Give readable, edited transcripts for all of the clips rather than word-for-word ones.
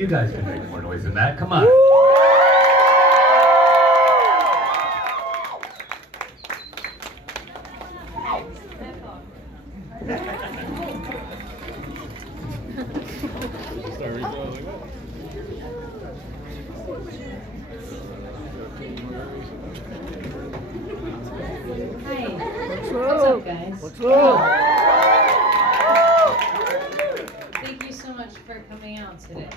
You guys can make more noise than that. Come on. Hi. What's up, guys? What's up? Thank you so much for coming out today.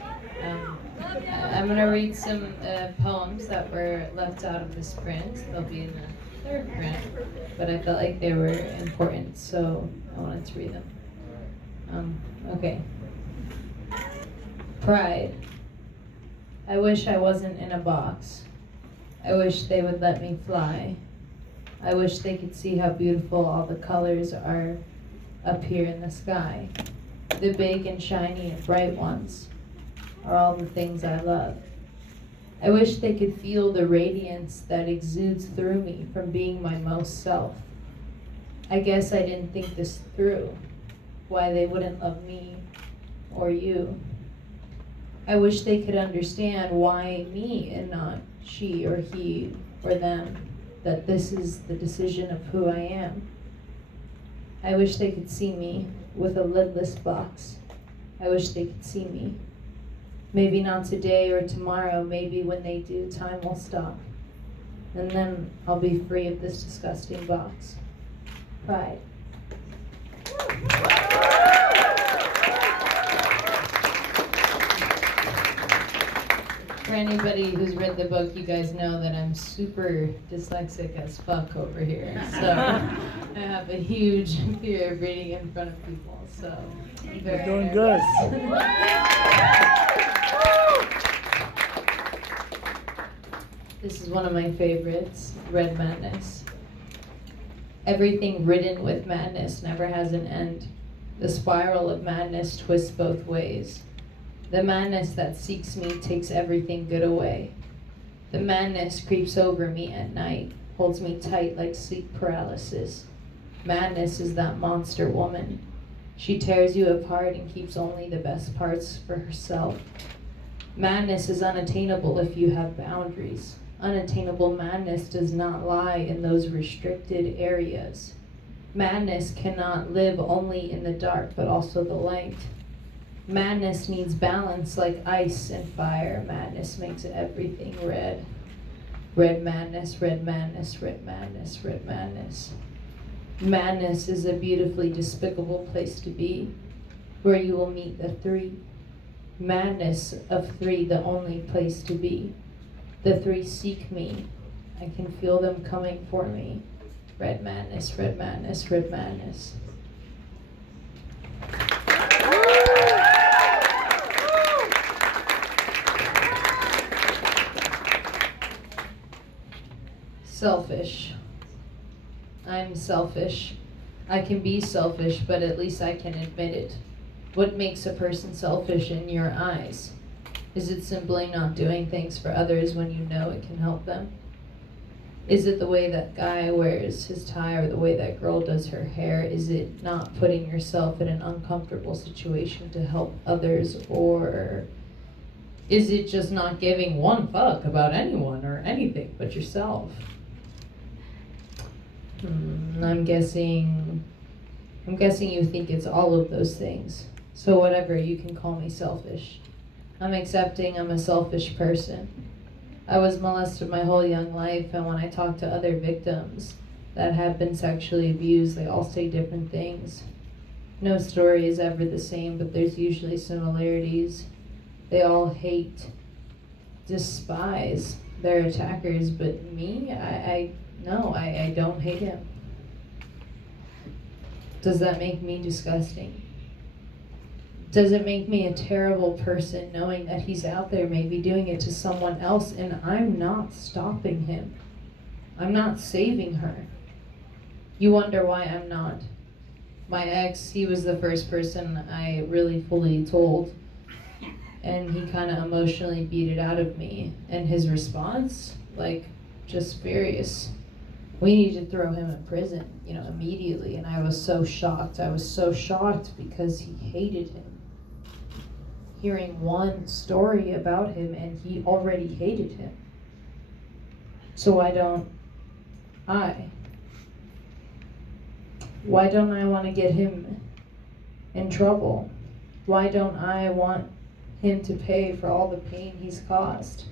I'm going to read some poems that were left out of this print. They'll be in the third print, but I felt like they were important, so I wanted to read them. Okay. Pride. I wish I wasn't in a box. I wish they would let me fly. I wish they could see how beautiful all the colors are up here in the sky. The big and shiny and bright ones are all the things I love. I wish they could feel the radiance that exudes through me from being my most self. I guess I didn't think this through, why they wouldn't love me or you. I wish they could understand why me and not she or he or them, that this is the decision of who I am. I wish they could see me with a lidless box. I wish they could see me. Maybe not today or tomorrow, maybe when they do, time will stop. And then I'll be free of this disgusting box. Pride. For anybody who's read the book, you guys know that I'm super dyslexic as fuck over here. So I have a huge fear of reading in front of people. So I'm very You're doing nervous. This is one of my favorites, Red Madness. Everything ridden with madness never has an end. The spiral of madness twists both ways. The madness that seeks me takes everything good away. The madness creeps over me at night, holds me tight like sleep paralysis. Madness is that monster woman. She tears you apart and keeps only the best parts for herself. Madness is unattainable if you have boundaries. Unattainable madness does not lie in those restricted areas. Madness cannot live only in the dark, but also the light. Madness needs balance like ice and fire. Madness makes everything red. Red madness, red madness, red madness, red madness. Madness is a beautifully despicable place to be, where you will meet the three. Madness of three, the only place to be. The three seek me. I can feel them coming for me. Red madness, red madness, red madness. Selfish. I'm selfish. I can be selfish, but at least I can admit it. What makes a person selfish in your eyes? Is it simply not doing things for others when you know it can help them? Is it the way that guy wears his tie or the way that girl does her hair? Is it not putting yourself in an uncomfortable situation to help others? Or is it just not giving one fuck about anyone or anything but yourself? I'm guessing you think it's all of those things. So whatever, you can call me selfish. I'm accepting I'm a selfish person. I was molested my whole young life, and when I talk to other victims that have been sexually abused, they all say different things. No story is ever the same, but there's usually similarities. They all hate, despise their attackers, but me, I don't hate him. Does that make me disgusting? Does it make me a terrible person knowing that he's out there maybe doing it to someone else and I'm not stopping him? I'm not saving her. You wonder why I'm not. My ex, he was the first person I really fully told, and he kind of emotionally beat it out of me. And his response, just furious. We need to throw him in prison, immediately. And I was so shocked. I was so shocked because he hated him. hearing one story about him and he already hated him. So why don't I? Why don't I want to get him in trouble? Why don't I want him to pay for all the pain he's caused?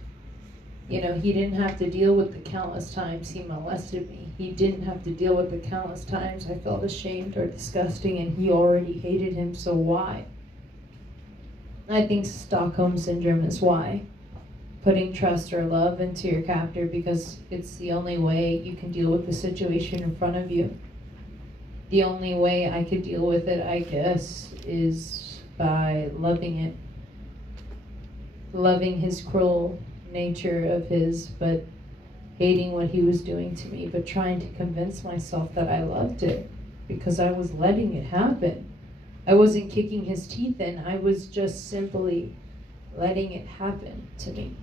You know, he didn't have to deal with the countless times he molested me. He didn't have to deal with the countless times I felt ashamed or disgusting, and he already hated him, so why? I think Stockholm Syndrome is why. Putting trust or love into your captor because it's the only way you can deal with the situation in front of you. The only way I could deal with it, I guess, is by loving it. Loving his cruel nature of his, but hating what he was doing to me, but trying to convince myself that I loved it because I was letting it happen. I wasn't kicking his teeth in, I was just simply letting it happen to me.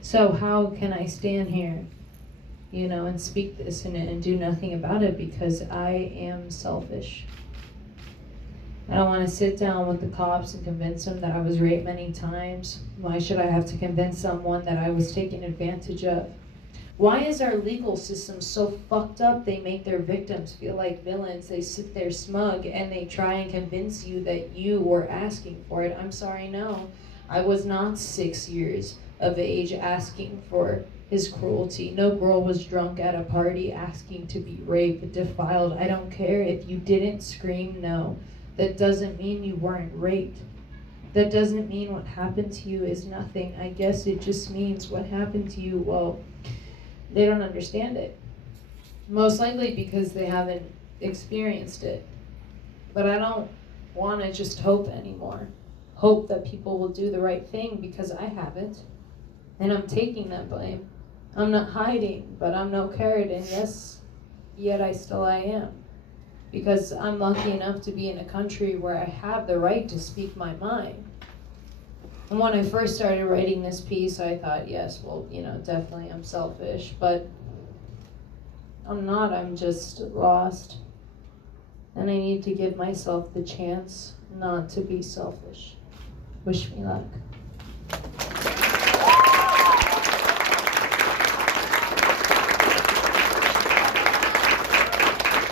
So how can I stand here, and speak this and do nothing about it because I am selfish? I don't want to sit down with the cops and convince them that I was raped many times. Why should I have to convince someone that I was taken advantage of? Why is our legal system so fucked up they make their victims feel like villains? They sit there smug and they try and convince you that you were asking for it. I'm sorry, no. I was not 6 years of age asking for his cruelty. No girl was drunk at a party asking to be raped, defiled. I don't care if you didn't scream no. That doesn't mean you weren't raped. That doesn't mean what happened to you is nothing. I guess it just means what happened to you, well, they don't understand it. Most likely because they haven't experienced it. But I don't want to just hope anymore. Hope that people will do the right thing because I haven't. And I'm taking that blame. I'm not hiding, but I'm no carrot, and yes, yet I am. Because I'm lucky enough to be in a country where I have the right to speak my mind. And when I first started writing this piece, I thought, yes, well, definitely I'm selfish, but I'm not, I'm just lost. And I need to give myself the chance not to be selfish. Wish me luck.